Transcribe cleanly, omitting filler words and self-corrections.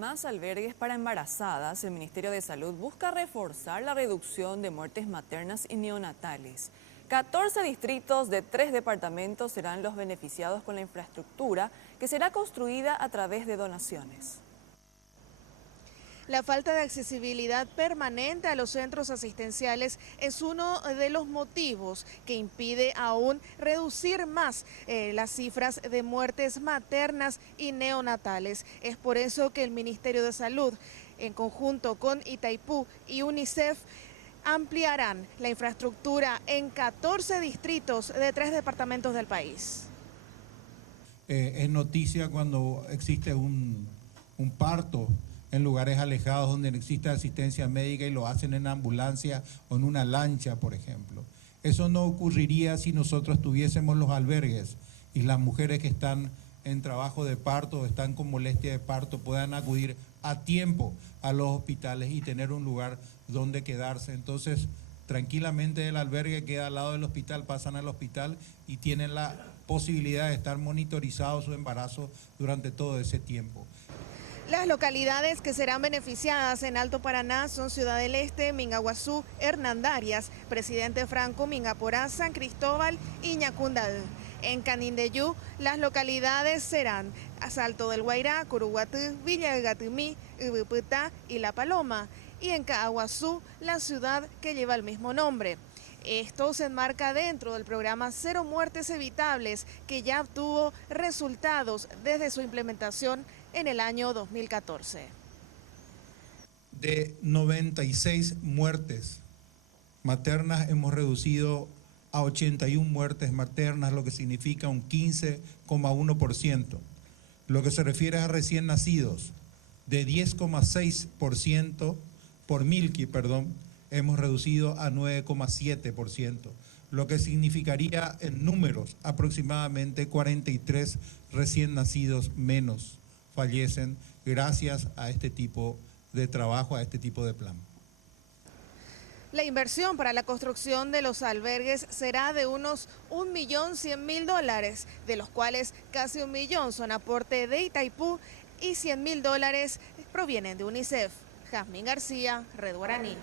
más albergues para embarazadas, el Ministerio de Salud busca reforzar la reducción de muertes maternas y neonatales. 14 distritos de 3 departamentos serán los beneficiados con la infraestructura que será construida a través de donaciones. La falta de accesibilidad permanente a los centros asistenciales es uno de los motivos que impide aún reducir más las cifras de muertes maternas y neonatales. Es por eso que el Ministerio de Salud, en conjunto con Itaipú y UNICEF, ampliarán la infraestructura en 14 distritos de 3 departamentos del país. Es noticia cuando existe un parto en lugares alejados donde no existe asistencia médica y lo hacen en ambulancia o en una lancha, por ejemplo. Eso no ocurriría si nosotros tuviésemos los albergues y las mujeres que están en trabajo de parto o están con molestia de parto puedan acudir a tiempo a los hospitales y tener un lugar donde quedarse. Entonces, tranquilamente el albergue queda al lado del hospital, pasan al hospital y tienen la posibilidad de estar monitorizado su embarazo durante todo ese tiempo. Las localidades que serán beneficiadas en Alto Paraná son Ciudad del Este, Mingaguazú, Hernandarias, Presidente Franco, Mingaporá, San Cristóbal y Ñacundal. En Canindeyú, las localidades serán Salto del Guairá, Curuguatú, Villa de Gatumí, Ubuputá y La Paloma. Y en Caaguazú, la ciudad que lleva el mismo nombre. Esto se enmarca dentro del programa Cero Muertes Evitables, que ya obtuvo resultados desde su implementación en el año 2014. De 96 muertes maternas hemos reducido a 81 muertes maternas, lo que significa un 15,1%. Lo que se refiere a recién nacidos, de 10,6% por Milky, hemos reducido a 9,7%, lo que significaría en números aproximadamente 43 recién nacidos menos fallecen gracias a este tipo de trabajo, a este tipo de plan. La inversión para la construcción de los albergues será de unos $1.100.000, de los cuales casi $1 millón son aporte de Itaipú y $100.000 provienen de UNICEF. Jazmín García, Red Guaraní.